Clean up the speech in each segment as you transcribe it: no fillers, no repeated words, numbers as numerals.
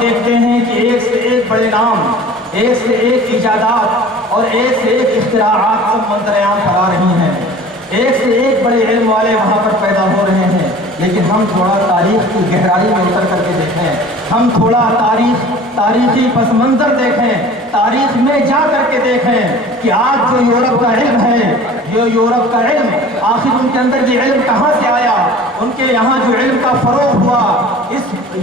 دیکھتے ہیں کہ ایک سے ایک بڑے نام، ایک سے ایک ایجادات اور ایک سے ایک اختراعات سب منظر عام پر آ رہی ہیں، ایک سے ایک بڑے علم والے وہاں پر پیدا ہو رہے ہیں، لیکن ہم تھوڑا تاریخ کی گہرائی میں اتر کر کے دیکھیں، ہم تھوڑا تاریخی پس منظر دیکھیں، تاریخ میں جا کر کے دیکھیں کہ آج جو یورپ کا علم ہے، یہ یورپ کا علم آخر ان کے اندر یہ علم کہاں سے آیا؟ ان کے یہاں جو علم کا فروغ ہوا،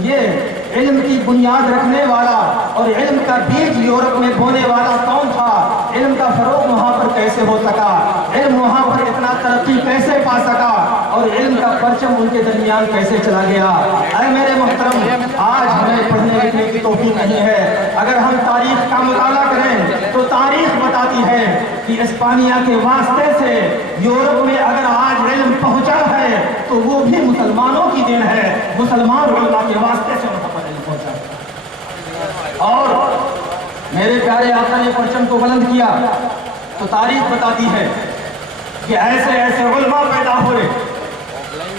یہ علم کی بنیاد رکھنے والا اور علم کا بیج یورپ میں بونے والا کون تھا؟ علم کا فروغ وہاں پر کیسے ہو سکا؟ علم وہاں پر اتنا ترقی کیسے پا سکا؟ اور علم کا پرچم ان کے درمیان کیسے چلا گیا؟ اے میرے محترم، آج ہمیں پڑھنے لکھنے کی توفیق نہیں ہے، اگر ہم تاریخ کا مطالعہ کریں تو تاریخ بتاتی ہے کہ اسپانیہ کے واسطے سے یورپ میں اگر آج علم پہنچا ہے تو وہ بھی مسلمانوں کی دین ہے، مسلمان علماء کے واسطے سے وہاں پر علم پہنچا۔ اور میرے پیارے آقا نے پرچم کو بلند کیا تو تاریخ بتاتی ہے کہ ایسے ایسے علماء پیدا ہوئے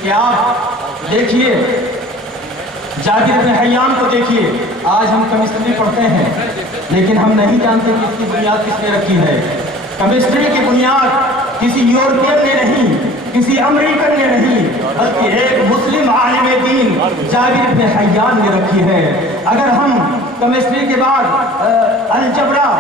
کہ آپ دیکھیے، جابر بن حیان کو دیکھیے، آج ہم کیمسٹری پڑھتے ہیں لیکن ہم نہیں جانتے کہ اس کی بنیاد کس نے رکھی ہے۔ کیمسٹری کی بنیاد کسی یورپین نے نہیں، کسی امریکن نے نہیں، بلکہ ایک مسلم عالم دین جابر بن حیان نے رکھی ہے۔ اگر ہم کیمسٹری کے بعد الجبرا،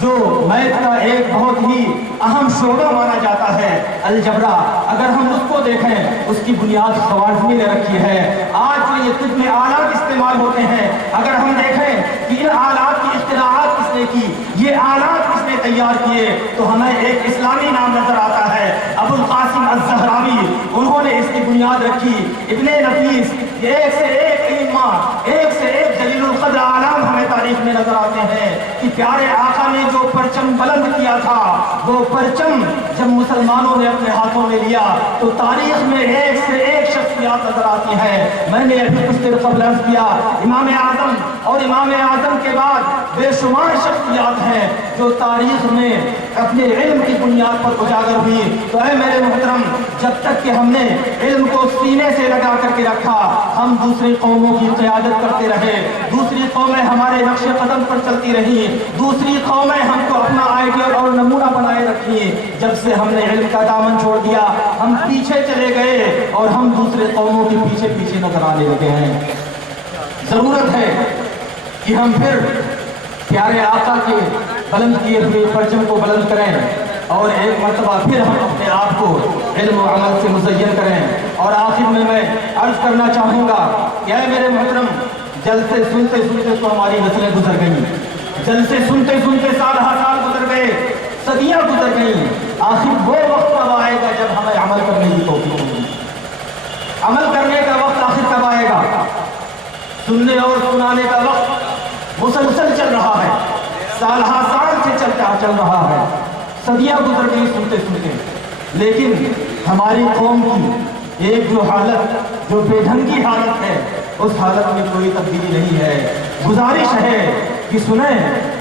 جو میتھ کا ایک بہت ہی اہم شعبہ مانا جاتا ہے، الجبرا، اگر ہم اس کو دیکھیں اس کی بنیاد خوارزمی نے رکھی ہے۔ آج جو یہ طب میں آلات استعمال ہوتے ہیں، اگر ہم دیکھیں کہ ان آلات کی اختراعات کس نے کی، یہ آلات کس نے تیار کیے، تو ہمیں ایک اسلامی نام نظر آتا ہے، ابو القاسم الزہراوی، انہوں نے اس کی بنیاد رکھی۔ ابن نفیس، یہ ایک سے ایک ائمہ، ایک سے ایک جلیل القدر عالم ہمیں تاریخ میں نظر آتے ہیں کہ پیارے آقا نے جو پرچم بلند کیا تھا، وہ پرچم جب مسلمانوں نے اپنے ہاتھوں میں لیا تو تاریخ میں ایک سے ایک شخصیات نظر آتی ہیں۔ میں نے ابھی کچھ دیر قبل عرض کیا، امام اعظم اور امام اعظم کے بعد بے شمار شخصیات ہیں جو تاریخ میں اپنے علم کی بنیاد پر اجاگر ہوئی۔ تو اے میرے محترم، جب تک کہ ہم نے علم کو سینے سے لگا کر کے رکھا، ہم دوسری قوموں کی قیادت کرتے رہے، دوسری قومیں ہمارے نقش قدم پر چلتی رہی، دوسری قومیں ہم کو اپنا آئیڈیل اور نمونہ بنائے رکھی۔ جب سے ہم نے علم کا دامن چھوڑ دیا، ہم پیچھے چلے گئے اور ہم دوسرے قوموں کے پیچھے پیچھے نظر آنے لگے ہیں۔ ضرورت ہے کہ ہم پھر پیارے آقا کے بلند کیے ہوئے پرچم کو بلند کریں اور ایک مرتبہ پھر ہم اپنے آپ کو علم و عمل سے مزین کریں۔ اور آخر میں عرض کرنا چاہوں گا کہ اے میرے محترم، جلسے سنتے سنتے تو ہماری نسلیں گزر گئیں، جلسے سنتے سنتے سال ہر سال گزر گئے، صدیاں گزر گئیں، آخر وہ وقت کب آئے گا جب ہمیں عمل کرنے کی توفیق ہوگی؟ عمل کرنے کا وقت آخر کب آئے گا؟ سننے اور سنانے کا وقت مسلسل چل رہا ہے، سال ہر سال سے چل رہا ہے، صدیاں گزر گئی سنتے سنتے، لیکن ہماری قوم کی ایک جو حالت، جو بے ڈھنگی حالت ہے، اس حالت میں کوئی تبدیلی نہیں ہے۔ گزارش ہے کہ سنیں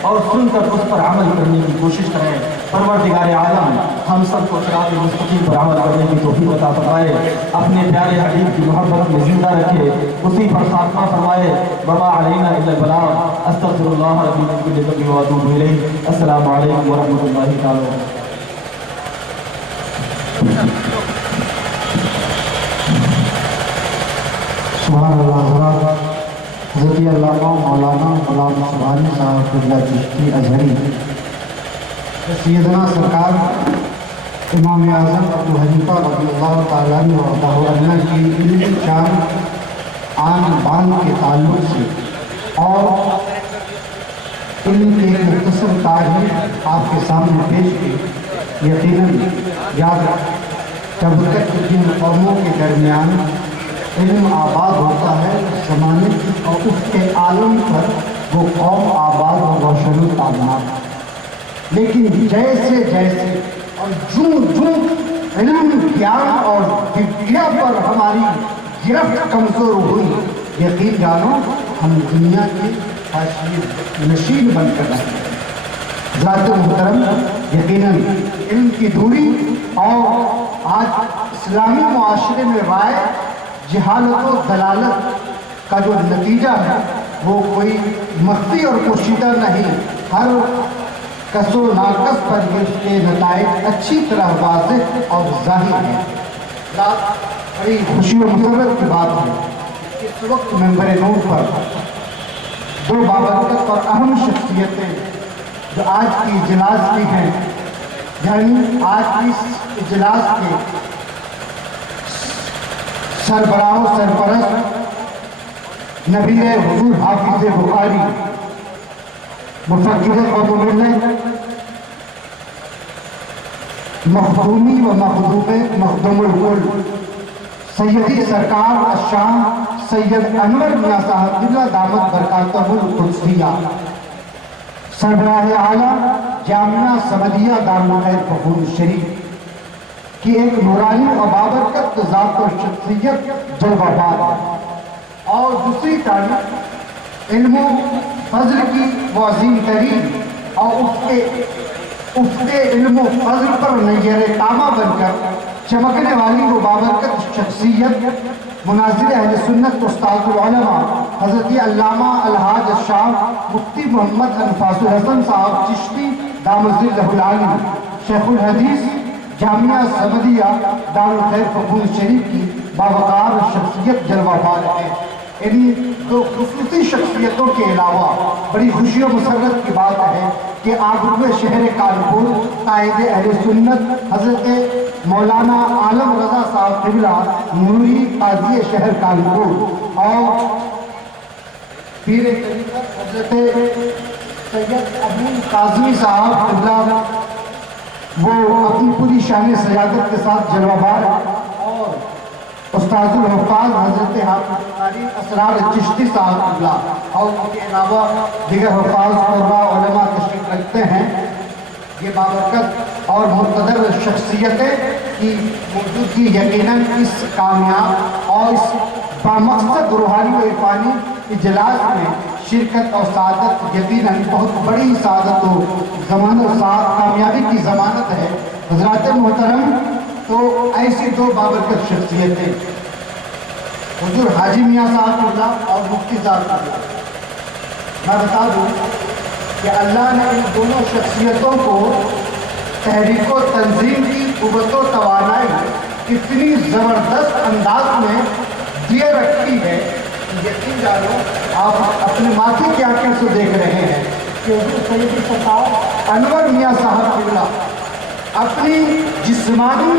اور سن کر اس پر عمل کرنے کی کوشش کریں۔ پروردگار عالم ہم سب کو صراط مستقیم پر عمل کرنے کی توفیق عطا فرمائے، اپنے پیارے حبیب کی محبت میں زندہ رکھے، اسی پر خاتمہ فرمائے۔ وما علینا الا البلاغ، استغفر اللہ ربی من کل ذنب واتوب الیہ۔ السلام علیکم ورحمۃ اللہ تعالی۔ سبحان اللہ۔ حضرت علامہ مولانا غلام سبحانی صاحب قبلہ چشتی ازہری، سیدنا سرکار امام اعظم ابو حنیفہ رضی اللہ تعالیٰ عنہ کی علمی شان آن بان کے تعلق سے اور علم کے مختصر تاریخ آپ کے سامنے پیش کی، یقیناً یاد جب تک جن قوموں کے درمیان علم آباد ہوتا ہے زمانے کی اور اس کے عالم پر وہ قوم آباد و روشن و تابناک، لیکن جیسے جیسے اور جوں علم گیان اور وگیا پر ہماری گرفت کمزور ہوئی، یقین جانو ہم دنیا کے حاشیے نشین بن کر رہے ہیں۔ ذات محترم، یقیناً علم کی دوری اور آج اسلامی معاشرے میں رائے جہالت و دلالت کا جو نتیجہ ہے وہ کوئی مخفی اور پوشیدہ نہیں، ہر کس و ناقص پر اس کے نتائج اچھی طرح واضح اور ظاہر ہیں۔ بڑی خوشی و مسرت کی بات ہے اس وقت ممبر نور پر دو بابرکت اور اہم شخصیتیں جو آج کی اجلاس کی ہیں، یعنی آج کی اس اجلاس کے سربراہ و سرپرست نبی حضور حافظ بخاری، مفکر قوم ملت، مخدومی و مخدوم الکل سیدی سرکار الشام سید انور میاں صاحب قبلہ دامت برکاتہ القدسیہ، سربراہ اعلیٰ جامعہ سمدیہ دارالخیر پخون شریف کی ایک نورانی و بابرکت ذات و شخصیت جلوہ بار ہے، اور دوسری طرف علم و فضل کی وہ عظیم ترین اور افق علم و فضل پر نیر تابہ بن کر چمکنے والی وہ بابرکت شخصیت مناظر اہل سنت استاد العلماء حضرت علامہ الحاج الشاہ مفتی محمد انفاس الحسن صاحب چشتی دامت ظلہ العالی، شیخ الحدیث جامعہ سمدیہ دارالخیر پخون شریف کی باوقار شخصیت جلوہ بار ہے۔ ان دو خصوصی شخصیتوں کے علاوہ بڑی خوشی و مسرت کی بات ہے کہ آگرہ شہر کانپور قائد اہل سنت حضرت مولانا عالم رضا صاحب قبلہ نوری قاضی شہر کانپور اور پیر طریقت حضرت سید ابو قاضمی صاحب قبلہ وہ اپنی پوری شان سیادت کے ساتھ جلوہ بار، اور استاد الحفاظ حضرت حافظ قاری اسرار چشتی صاحب قبلہ اور ان کے علاوہ دیگر حفاظ قربا علماء تشریف رکھتے ہیں۔ یہ بابرکت اور مقتدر شخصیتیں کی موجودگی یقیناً اس کامیاب اور اس بامقصد روحانی و عرفانی اجلاس میں شرکت اور سعادت یقیناً بہت بڑی سعادت و ضمانت کامیابی کی ضمانت ہے۔ حضرات محترم، تو ایسی دو بابرکت شخصیتیں حضور حاجی میاں صاحب قبلہ اور مفتی صاحب قبلہ، میں بتا دوں کہ اللہ نے ان دونوں شخصیتوں کو تحریک و تنظیم کی قوت و توانائی اتنی زبردست انداز میں دیے رکھی ہے کہ یقین جانو آپ اپنے ماتھے کی آنکھوں سے دیکھ رہے ہیں کہ حضور سیدی سرکار انور میاں صاحب قبلہ اپنی جسمانی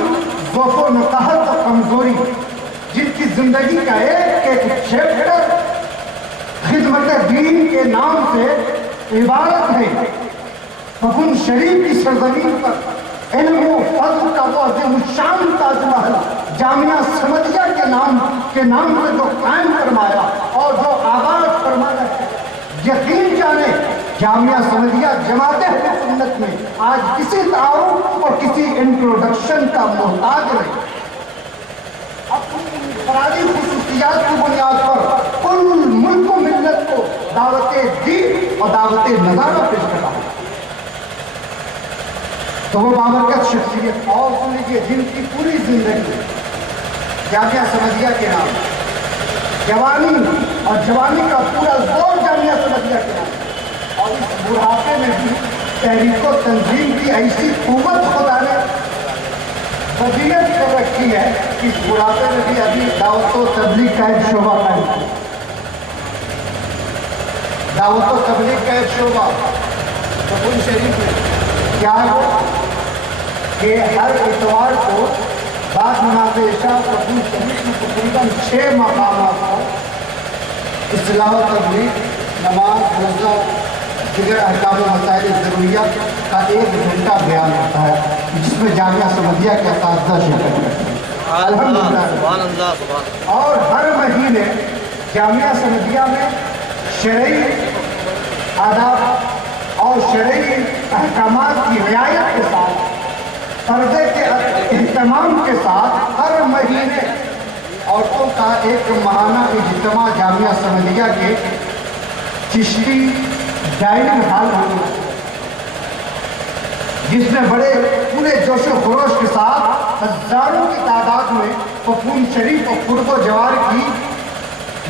ضعف و نقاہت و کمزوری، جن کی زندگی کا ایک چیپٹر خدمت دین کے نام سے عبارت ہے، پخون شریف کی سرزمین پر علم و فضل کا وہ عظیم الشان تاج محل جامعہ سمدیہ کے نام سے جو قائم فرمایا اور جو آباد فرمایا ہے، یقین جانے جامعہ سمدیہ جماعت اہل سنت میں آج کسی تعارف اور کسی انٹروڈکشن کا محتاج نہیں۔ اپنی انفرادی خصوصیات کی بنیاد پر کل ملک و ملت کو دعوت دین اور دعوت نظارہ پیش کرتا ہے۔ تو وہ بابرکت شخصیت اور سن لیجیے جن کی پوری زندگی جامعہ سمدیہ کے نام، جوانی اور جوانی کا پورا زور جامعہ سمدیہ کے نام، اور اس بڑھاپے میں بھی تحریک و تنظیم کی ایسی قوت خدا نے بدیت کر رکھی ہے کہ اس بڑھاپے میں بھی ابھی دعوت و تبلیغ کا ایک شعبہ قائم ہے۔ دعوت و تبلیغ کا ایک شعبہ پخون شریف میں کیا ہے کہ ہر اتوار کو بعد نماز عشاء پخون شریف میں تقریباً 6 مقامات پر اصلاح و تبلیغ، نماز، روزہ، دیگر احکام و مسائل ضروریہ کا 1 گھنٹہ بیان ہوتا ہے جس میں جامعہ سمدیہ کے اساتذہ شرکت کرتے ہیں الحمدللہ۔ اور ہر مہینے جامعہ سمدیہ میں شرعی آداب اور شرعی احکامات کی رعایت کے ساتھ، پردے کے اہتمام کے ساتھ ہر مہینے عورتوں کا ایک ماہانہ اجتماع جامعہ سمدیہ کے چشتی ڈائننگ ہال ہونے جس میں بڑے پورے جوش و خروش کے ساتھ ہزاروں کی تعداد میں پخون شریف اور قرب و جوار کی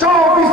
24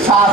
7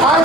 7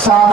7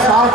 7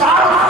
7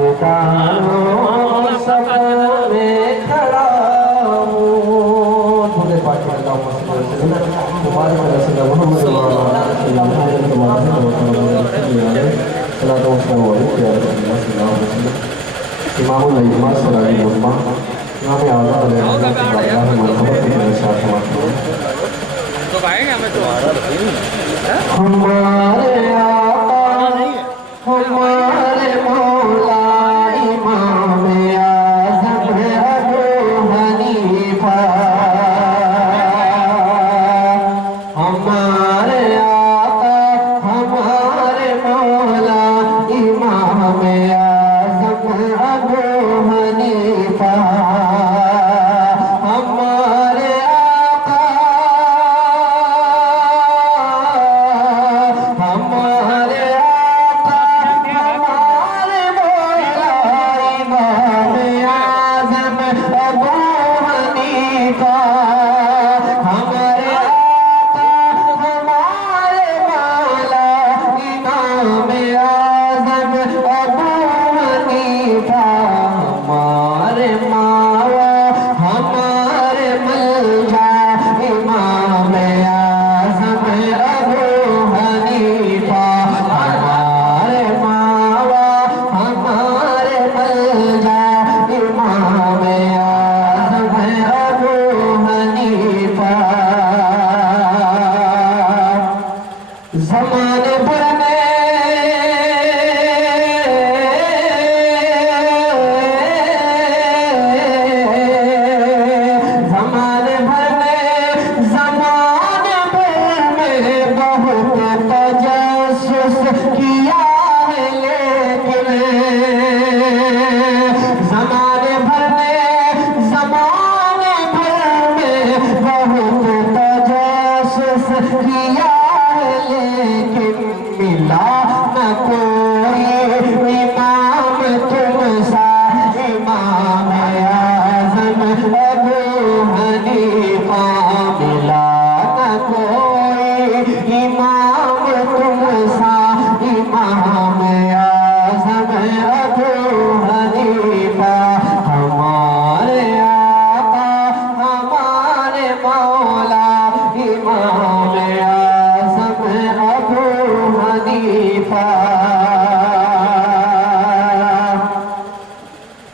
تاجداروں سب میں کھڑا ہوں دودھ پاک کے اللہ صلی اللہ علیہ وسلم مبارک رسول محمد صلی اللہ علیہ وسلم صلاۃ و سلام علیہ یا رسول اللہ صلی اللہ علیہ وسلم امام الائمہ سراج الامہ امام اعظم علیہ رحمۃ اللہ مرحمت کے ارشاد فرماتے ہیں ہمارے آقا ہمارے مولا امام اعظم ابو حنیفہ ہمارے آقا ہمارے مولا امام اعظم ابو حنیفہ ہمارے آقا ہمارے آقا ہمارے مولا امام اعظم ابو حنیفہ ہمارے آقا ہمارے مولا امام اعظم ابو حنیفہ ہمارے ماوا ہمارے ملجا امام اعظم ابو حنیفہ ہمارے ماوا ہمارے ملجا امام اعظم ابو حنیفہ زمانے بھر میں زمانے بھر میں بہت تجسس کیا ہے لیکن زمانے بھر میں بہت تجسس کیا ہے لیکن ملا نہ کوئی امام تم سا امام اعظم ابو حنیفہ ملا نہ کوئی امام تم سا امام اعظم ابو حنیفہ ہمارے آقا ہمارے مولا امام اعظم ابو حنیفہ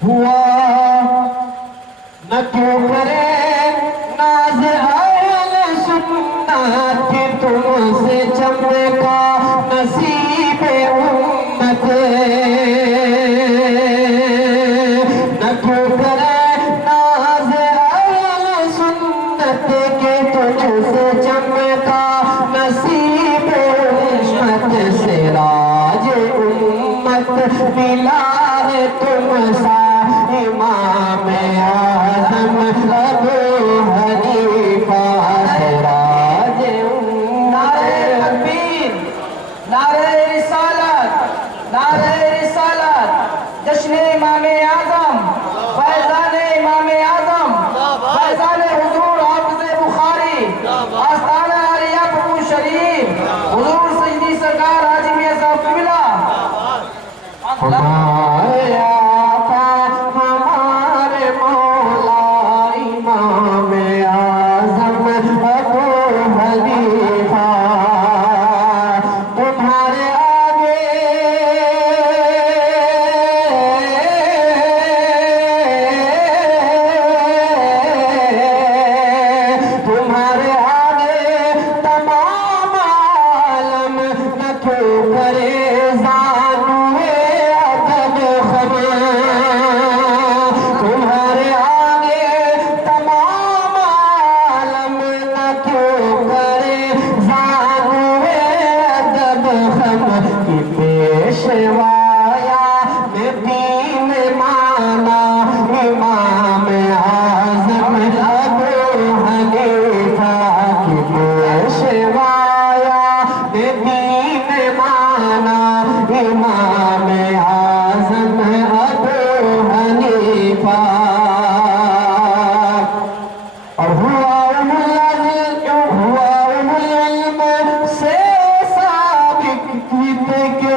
ہوا نہ کیوں کرے ناز اہل سنت کہ تم سے چمکا نصیب امت نہ کیوں کرے ناز اہل سنت کہ تجھ سے چمکا نصیب امت سراج امت ملا ہے تم سا امام اعظم ابو حنیفہ سراج نعرہ تکبیر، نعرہ رسالت، نعرہ رسالت، جشن امام اعظم، فیضان امام اعظم، فیضان حضور حافظ بخاری، آستانہ عالیہ پرو شریف، حضور سیدی سرکار حاجی میاں صاحب قبلہ ہمارے آقا ہمارے مولا امام اعظم ابو حنیفہ تمہارے آگے تمہارے آگے تمام عالم نہ کیوں کرے زانوے ادب خبر تمہارے آگے تمام عالم نہ کیوں کرے زانوے ادب خبر کی پیشوایا میں دین مانا امام اعظم ابو حنیفہ کی پیشوایا میں دین مانا امام اعظم ابو حنیفہ اور ہوا علم سے ثابت کہ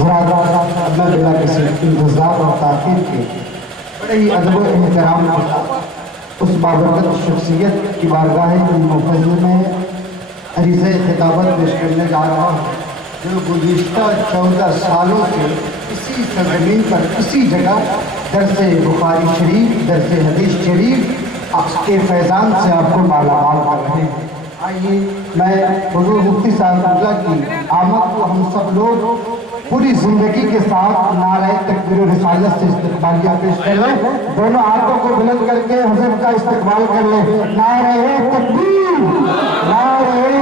اللہ بلا کسی انتظار اور تاخیر کے بڑے ہی ادب و احترام کے ساتھ اس بابرکت شخصیت کی بارگاہ مفضل میں عریضہ خطابت پیش کرنے جا رہا ہوں، جو گزشتہ 14 سالوں سے اسی سرزمین پر اسی جگہ درس بخاری شریف، درس حدیث شریف آپ کے فیضان سے آپ کو مالا مال کر رہے ہیں۔ آئیے میں حضور مفتی صاحب اللہ کی آمد کو ہم سب لوگ پوری زندگی کے ساتھ نعرہ تکبیر و رسالت سے استقبالیہ پیش کر لیں، دونوں ہاتھوں کو بلند کر کے حضرت کا استقبال کر لیں۔ نعرہ تکبیر، نعرہ